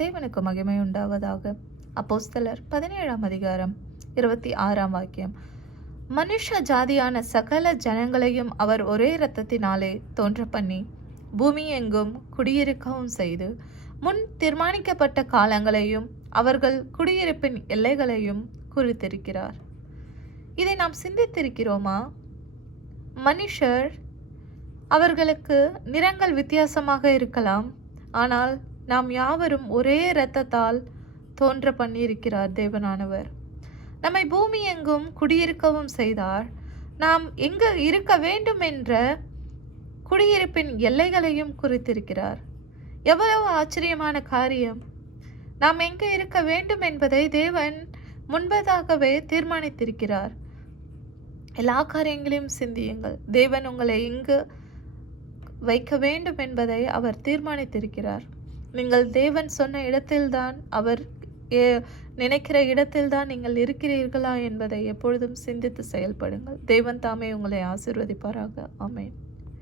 தேவனுக்கு மகிமை உண்டாவதாக. அப்போஸ்தலர் 17ஆம் அதிகாரம் 26ஆம் வாக்கியம். மனுஷ ஜாதியான சகல ஜனங்களையும் அவர் ஒரே இரத்தத்தினாலே தோன்ற பண்ணி பூமி எங்கும் குடியிருக்கவும் செய்து முன் தீர்மானிக்கப்பட்ட காலங்களையும் அவர்கள் குடியிருப்பின் எல்லைகளையும் குறித்திருக்கிறார். இதை நாம் சிந்தித்திருக்கிறோமா? மனுஷர் அவர்களுக்கு நிறங்கள் வித்தியாசமாக இருக்கலாம், ஆனால் நாம் யாவரும் ஒரே இரத்தத்தால் தோன்ற பண்ணியிருக்கிறார் தேவனானவர். நம்மை பூமி எங்கும் குடியிருக்கவும் செய்தார். நாம் எங்கு இருக்க வேண்டும் என்ற குடியிருப்பின் எல்லைகளையும் குறித்திருக்கிறார். எவ்வளவு ஆச்சரியமான காரியம்! நாம் எங்கு இருக்க வேண்டும் என்பதை தேவன் முன்பதாகவே தீர்மானித்திருக்கிறார். எல்லா காரியங்களையும் சிந்தியுங்கள். தேவன் உங்களை எங்கு வைக்க வேண்டும் என்பதை அவர் தீர்மானித்திருக்கிறார். நீங்கள் தேவன் சொன்ன இடத்தில்தான், அவர் நினைக்கிற இடத்தில்தான் நீங்கள் இருக்கிறீர்களா என்பதை எப்பொழுதும் சிந்தித்து செயல்படுங்கள். தேவன் தாமே உங்களை ஆசீர்வதிப்பாராக. ஆமென்.